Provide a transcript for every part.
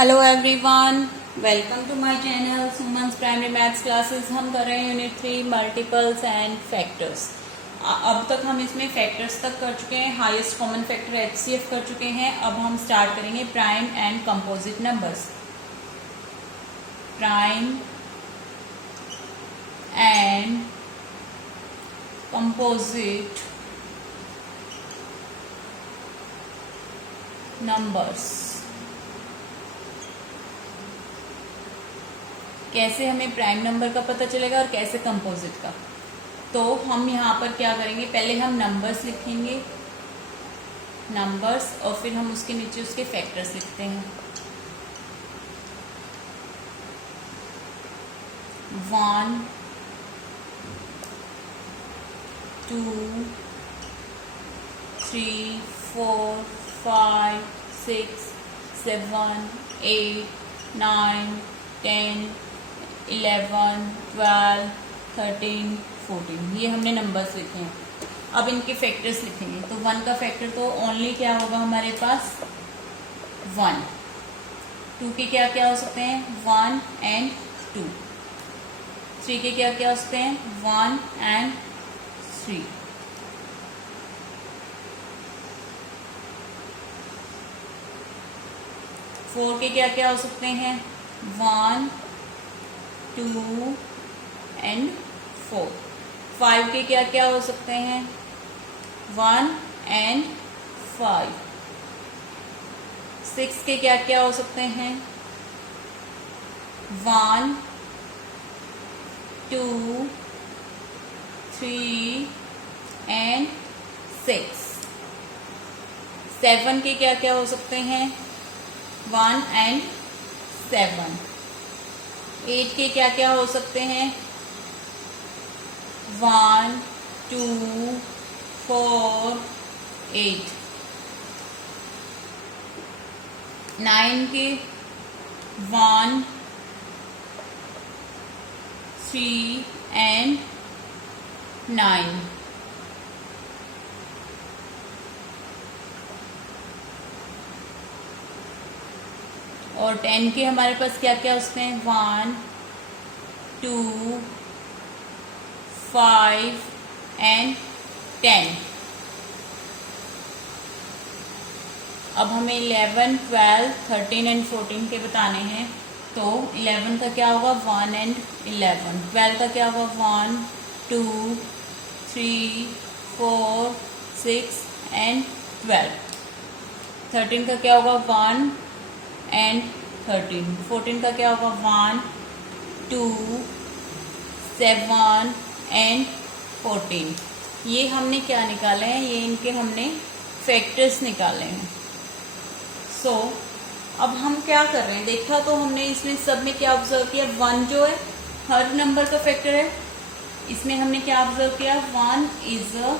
Hello everyone, welcome to my channel Suman's primary maths classes. हम कर रहे हैं यूनिट 3 मल्टीपल्स एंड फैक्टर्स। अब तक हम इसमें फैक्टर्स तक कर चुके हैं, हाईएस्ट कॉमन फैक्टर एचसीएफ कर चुके हैं। अब हम स्टार्ट करेंगे prime and composite numbers. Prime and composite numbers. कैसे हमें प्राइम नंबर का पता चलेगा और कैसे कंपोजिट का। तो हम यहाँ पर क्या करेंगे, पहले हम नंबर्स लिखेंगे, नंबर्स, और फिर हम उसके नीचे उसके फैक्टर्स लिखते हैं। 1 2 3 4 5 6 7 8 9 10 11 12 13 14, ये हमने नंबर्स लिखे हैं। अब इनके फैक्टर्स लिखेंगे। तो 1 का फैक्टर तो ओनली क्या होगा हमारे पास 1। 2 के क्या क्या हो सकते हैं 1 एंड 2। 3 के क्या क्या हो सकते हैं 1 एंड 3। 4 के क्या क्या हो सकते हैं 1 2 एंड 4। 5 के क्या क्या हो सकते हैं 1 एंड 5। 6 के क्या क्या हो सकते हैं 1 2 3 एंड 6। 7 के क्या क्या हो सकते हैं 1 एंड 7। 8 के क्या क्या हो सकते हैं 1 2 4 8। 9 के 1 3 एंड 9। और 10 के हमारे पास क्या क्या हो सकते हैं 1 2 5 एंड 10। अब हमें 11 12 13 एंड 14 के बताने हैं। तो 11 का क्या होगा 1 एंड 11। 12 का क्या होगा 1 2 3 4 6 एंड 12। 13 का क्या होगा 1 एंड 13। 14 का क्या होगा 1 2 7 एंड 14। ये हमने क्या निकाले हैं, ये इनके हमने फैक्टर्स निकाले हैं। सो अब हम क्या कर रहे हैं, देखा तो हमने इसमें सब में क्या ऑब्जर्व किया 1 जो है हर नंबर का फैक्टर है। इसमें हमने क्या ऑब्जर्व किया 1 is a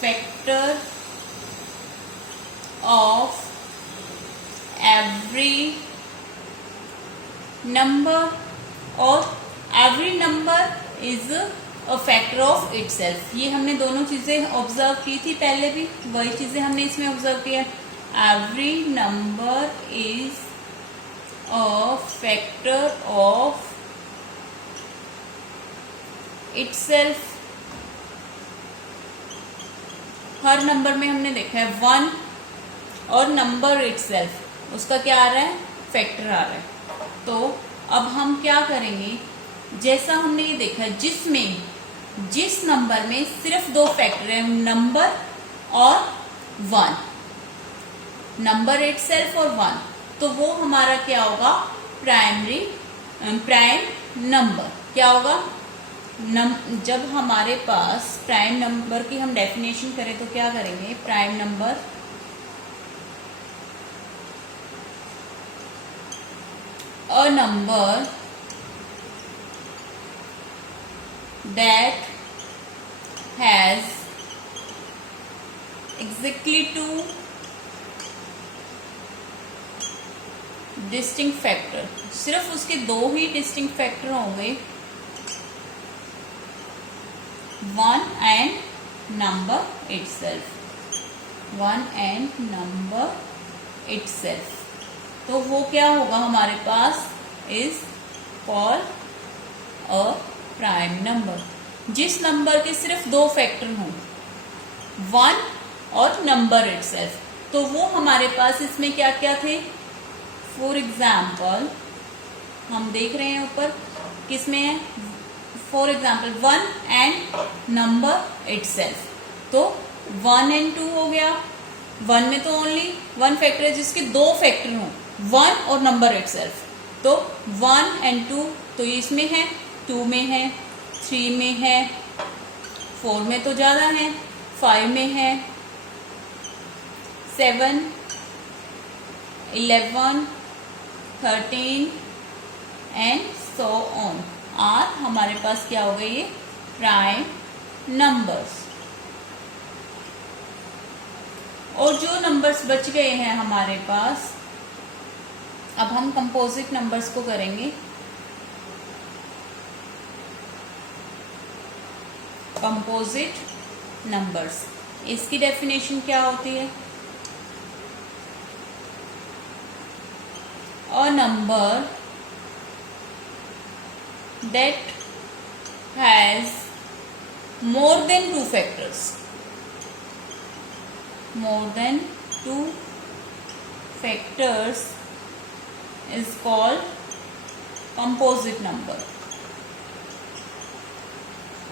factor of every number और every number is a factor of itself. ये हमने दोनों चीजें ऑब्जर्व की थी पहले भी, वही चीजें हमने इसमें ऑब्जर्व किया। Every number is a factor of itself. Her number में हमने देखा है 1 और नंबर इटसेल्फ, उसका क्या आ रहा है फैक्टर आ रहा है। तो अब हम क्या करेंगे, जैसा हमने ये देखा जिस नंबर में सिर्फ 2 फैक्टर है नंबर और 1, नंबर इटसेल्फ और 1, तो वो हमारा क्या होगा प्राइम नंबर। क्या होगा जब हमारे पास प्राइम नंबर की हम डेफिनेशन करें तो क्या करेंगे, prime number a number that has exactly 2 distinct factor। सिर्फ उसके 2 ही distinct factor होंगे 1 and number itself। 1 and number itself। तो वो क्या होगा हमारे पास, is called a prime number. जिस नंबर के सिर्फ दो फैक्टर हों, 1 और नंबर इटसेल्फ, तो वो हमारे पास इसमें क्या क्या थे। फॉर एग्जाम्पल हम देख रहे हैं ऊपर किसमें है, for example 1 and number itself, तो 1 and 2 हो गया। 1 में तो ओनली 1 फैक्टर है जिसके दो फैक्टर हों, 1 और नंबर इटसेल्फ, तो 1 and 2 तो ये इसमें है, 2 में है, 3 में है, 4 में तो ज़्यादा है, 5 में है, 7, 11, 13 एंड सो ऑन आर हमारे पास क्या हो गए, ये प्राइम नंबर्स। और जो नंबर्स बच गए हैं हमारे पास, अब हम कंपोजिट नंबर्स को करेंगे। कंपोजिट नंबर्स, इसकी डेफिनेशन क्या होती है, a number that has more than two factors, more than two factors is called composite number।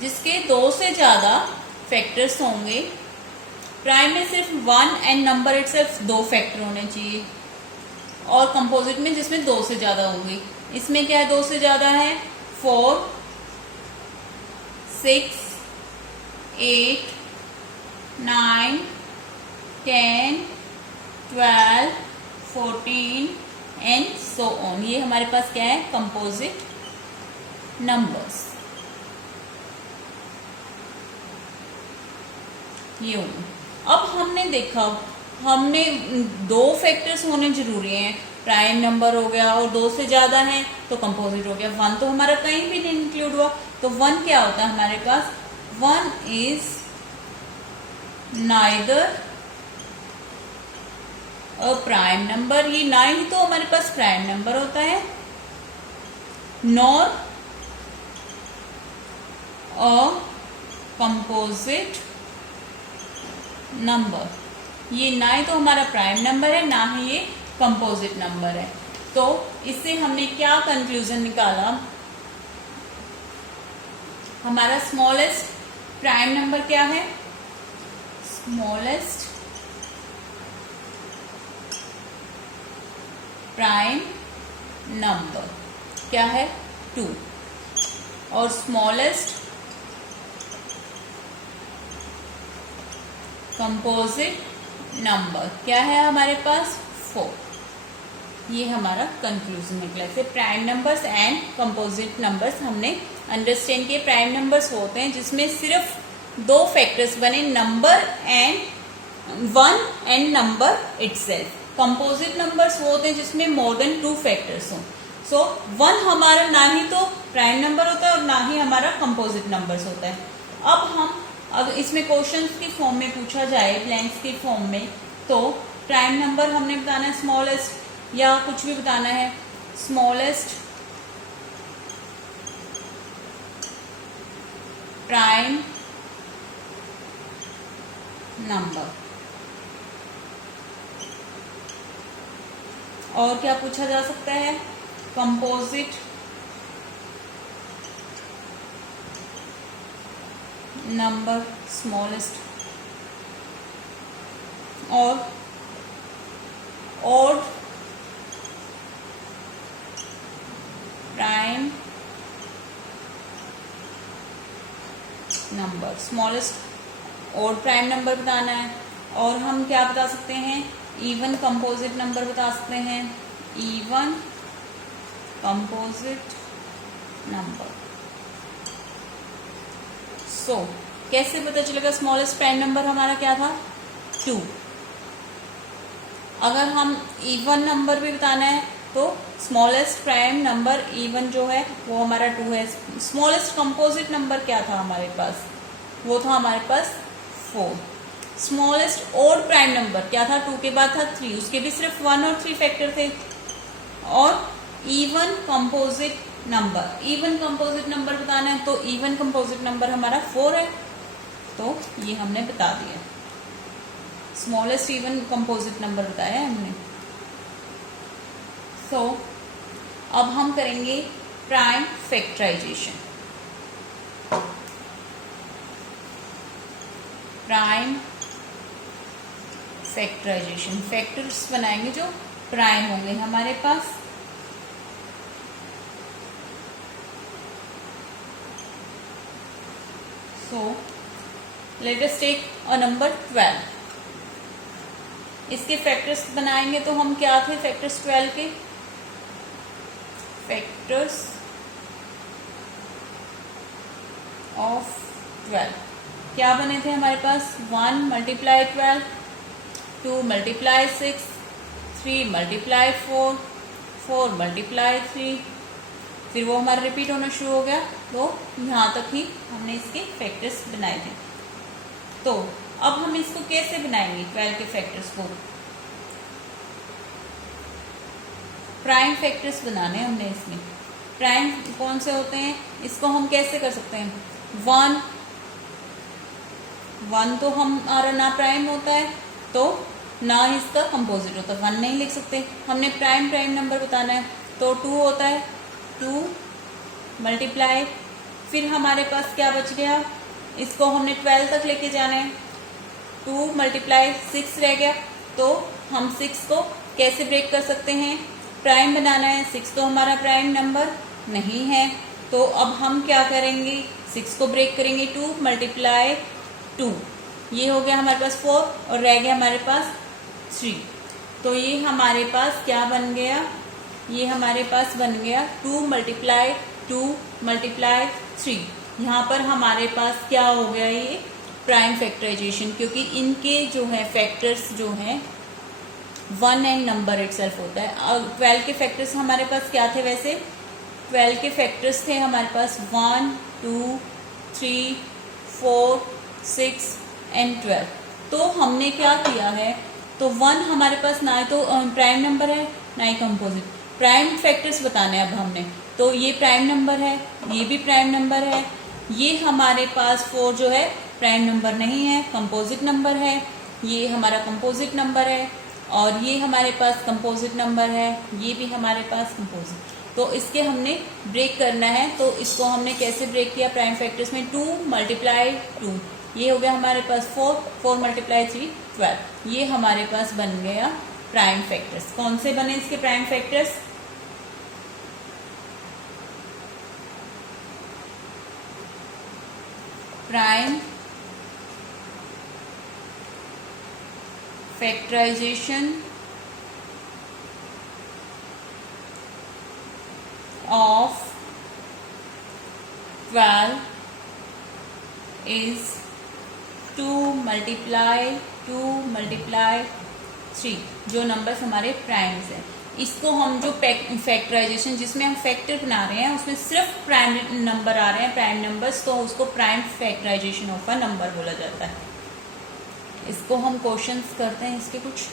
जिसके दो से ज्यादा फैक्टर्स होंगे, प्राइम में सिर्फ 1 एंड नंबर इटसेल्फ दो फैक्टर होने चाहिए, और कंपोजिट में जिसमें दो से ज्यादा होंगे। इसमें क्या है, दो से ज्यादा है 4, 6, 8, 9, 10, 12, 14 एंड सो ऑन। ये हमारे पास क्या है, कंपोजिट नंबर्स। ये होंगे। अब हमने देखा, हमने दो फैक्टर्स होने जरूरी हैं, प्राइम नंबर हो गया और दो से ज्यादा है तो कंपोजिट हो गया। 1 तो हमारा कहीं भी नहीं इंक्लूड हुआ, तो 1 क्या होता है हमारे पास, 1 is neither a prime number, ये ना ही तो हमारे पास प्राइम नंबर होता है, नॉर अ कंपोजिट नंबर, ये ना ही तो हमारा प्राइम नंबर है, ना ही ये कंपोजिट नंबर है। तो इससे हमने क्या कंक्लूजन निकाला, हमारा स्मॉलेस्ट प्राइम नंबर क्या है, स्मॉलेस्ट प्राइम नंबर क्या है, 2, और स्मॉलेस्ट कंपोजिट नंबर क्या है हमारे पास, 4। ये हमारा कंक्लूजन निकला। से prime numbers and composite numbers हमने अंडरस्टैंड किए। प्राइम नंबर्स होते हैं जिसमें सिर्फ दो फैक्टर्स बने, number and 1 and number itself. Composite numbers होते हैं जिसमें मोर देन 2 फैक्टर्स हों। सो 1 हमारा ना ही तो प्राइम नंबर होता है और ना ही हमारा कंपोजिट नंबर्स होता है। अब इसमें क्वेश्चंस की फॉर्म में पूछा जाए, ब्लैंक्स की फॉर्म में, तो प्राइम नंबर हमने बताना है स्मॉलेस्ट, या कुछ भी बताना है, स्मॉलेस्ट प्राइम नंबर। और क्या पूछा जा सकता है, कंपोजिट नंबर स्मॉलेस्ट, और odd prime number, smallest odd prime number बताना है। और हम क्या बता सकते हैं, इवन कंपोजिट नंबर बता सकते हैं, इवन कंपोजिट नंबर। सो कैसे पता चलेगा स्मॉलेस्ट प्राइम नंबर हमारा क्या था, 2। अगर हम इवन नंबर भी बताना है तो स्मॉलेस्ट प्राइम नंबर इवन जो है वो हमारा 2 है। स्मॉलेस्ट कंपोजिट नंबर क्या था हमारे पास, वो था हमारे पास 4। स्मॉलेस्ट ऑड प्राइम नंबर क्या था, 2 के बाद था 3, उसके भी सिर्फ 1 और 3 फैक्टर थे, और even composite number, even composite number बताना है तो इवन कंपोजिट नंबर हमारा 4 है, तो ये हमने बता दिया। स्मॉलेस्ट इवन कंपोजिट नंबर बताया है हमने। सो अब हम करेंगे prime factorization. Prime factorization, factors बनाएंगे जो प्राइम होंगे हमारे पास। So let us take a number 12। इसके फैक्टर्स बनाएंगे तो हम क्या थे फैक्टर्स 12 के? फैक्टर्स ऑफ 12 क्या बने थे हमारे पास? 1 मल्टीप्लाई 12, 2 मल्टीप्लाई 6, 3 मल्टीप्लाई 4, 4 मल्टीप्लाई 3, फिर वो हमारा रिपीट होना शुरू हो गया। तो यहाँ तक ही हमने इसके फैक्टर्स बनाए थे। तो अब हम इसको कैसे बनाएंगे 12 के फैक्टर्स को? प्राइम फैक्टर्स बनाने हमने इसमें। प्राइम कौन से होते हैं? इसको हम कैसे कर सकते हैं? 1 तो हमारा ना प्राइम होता है तो ना इसका कंपोजिट होता है, 1 नहीं लिख सकते। हमने प्राइम नंबर बताना है तो 2 होता है, 2 मल्टीप्लाई, फिर हमारे पास क्या बच गया? इसको हमने 12 तक लेके जाना है, 2 मल्टीप्लाई 6 रह गया। तो हम 6 को कैसे ब्रेक कर सकते हैं? प्राइम बनाना है, 6 तो हमारा प्राइम नंबर नहीं है, तो अब हम क्या करेंगे? 6 को ब्रेक करेंगे, 2 मल्टीप्लाई 2, ये हो गया हमारे पास 4 और रह गया हमारे पास 3। तो ये हमारे पास क्या बन गया? ये हमारे पास बन गया 2 मल्टीप्लाई 2 मल्टीप्लाई 3। यहाँ पर हमारे पास क्या हो गया? ये प्राइम फैक्टराइजेशन, क्योंकि इनके जो है फैक्टर्स जो हैं 1 एंड नंबर इटसेल्फ होता है। 12 के फैक्टर्स हमारे पास क्या थे? वैसे 12 के फैक्टर्स थे हमारे पास 1 2 3 4 6 एंड 12। तो हमने क्या किया है? तो 1 हमारे पास ना तो प्राइम नंबर है ना ही कंपोजिट। प्राइम फैक्टर्स बताने अब हमने, तो ये प्राइम नंबर है, ये भी प्राइम नंबर है, ये हमारे पास 4 जो है प्राइम नंबर नहीं है, कंपोजिट नंबर है, ये हमारा कंपोजिट नंबर है, और ये हमारे पास कंपोजिट नंबर है, ये भी हमारे पास कंपोजिट। तो इसके हमने ब्रेक करना है, तो इसको हमने कैसे ब्रेक किया? प्राइम फैक्टर्स में 2 मल्टीप्लाई 2, ये हो गया हमारे पास 4, 4 मल्टीप्लाई 3 12, ये हमारे पास बन गया प्राइम फैक्टर्स। कौन से बने इसके prime factors? Prime factorization of 12 is 2 multiply 3, जो नंबर्स हमारे प्राइम्स हैं। इसको हम जो फैक्टराइजेशन जिसमें हम फैक्टर बना रहे हैं उसमें सिर्फ प्राइम नंबर आ रहे हैं, प्राइम नंबर्स, तो उसको prime factorization of a number बोला जाता है। इसको हम क्वेश्चंस करते हैं इसके कुछ।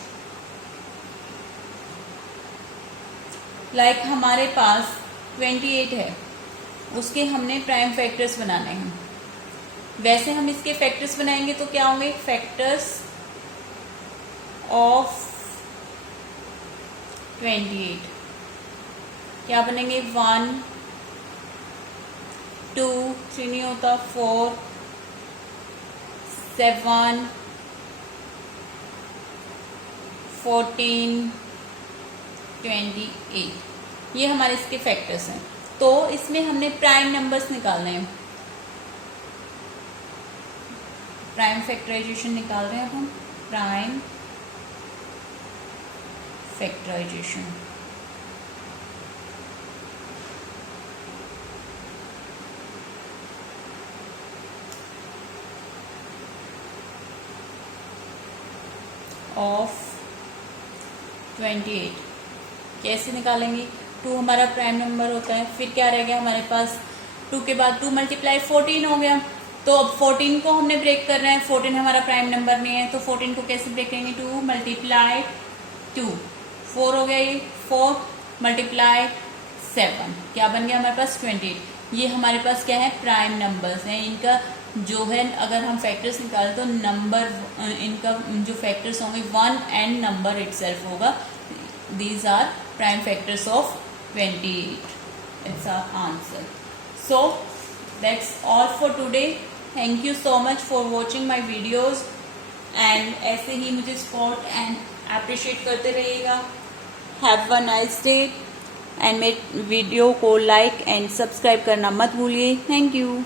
लाइक हमारे पास 28 है, उसके हमने प्राइम फैक्टर्स बनाने हैं। वैसे हम इसके फैक्टर्स बनाएंगे तो क्या होंगे? फैक्टर्स ऑफ 28 क्या बनेंगे? 1 2 3 नहीं होता, 4 7 14 28, ये हमारे इसके फैक्टर्स हैं। तो इसमें हमने प्राइम नंबर्स निकालने हैं, प्राइम फैक्टराइजेशन निकाल रहे हैं हम। प्राइम फैक्टराइजेशन ऑफ 28 कैसे निकालेंगे? 2 हमारा प्राइम नंबर होता है, फिर क्या रह गया हमारे पास? 2 के बाद 2 मल्टीप्लाई 14 हो गया। तो अब 14 को हमने ब्रेक करना है, 14 हमारा प्राइम नंबर नहीं है, तो 14 को कैसे ब्रेक करेंगे? 2 मल्टीप्लाई 2, 4 हो गया, ये 4 मल्टीप्लाई 7, क्या बन गया हमारे पास 28। ये हमारे पास क्या है, प्राइम नंबर्स हैं। इनका जो है अगर हम फैक्टर्स निकालें तो नंबर, इनका जो फैक्टर्स होंगे 1 एंड नंबर इटसेल्फ होगा। These are prime factors of 28। It's our answer. So that's all for today. Thank you so much for watching my videos and ऐसे ही मुझे सपोर्ट एंड अप्रिशिएट करते रहिएगा। Have a nice day and मेरे video को like and subscribe करना मत भूलिए। Thank you.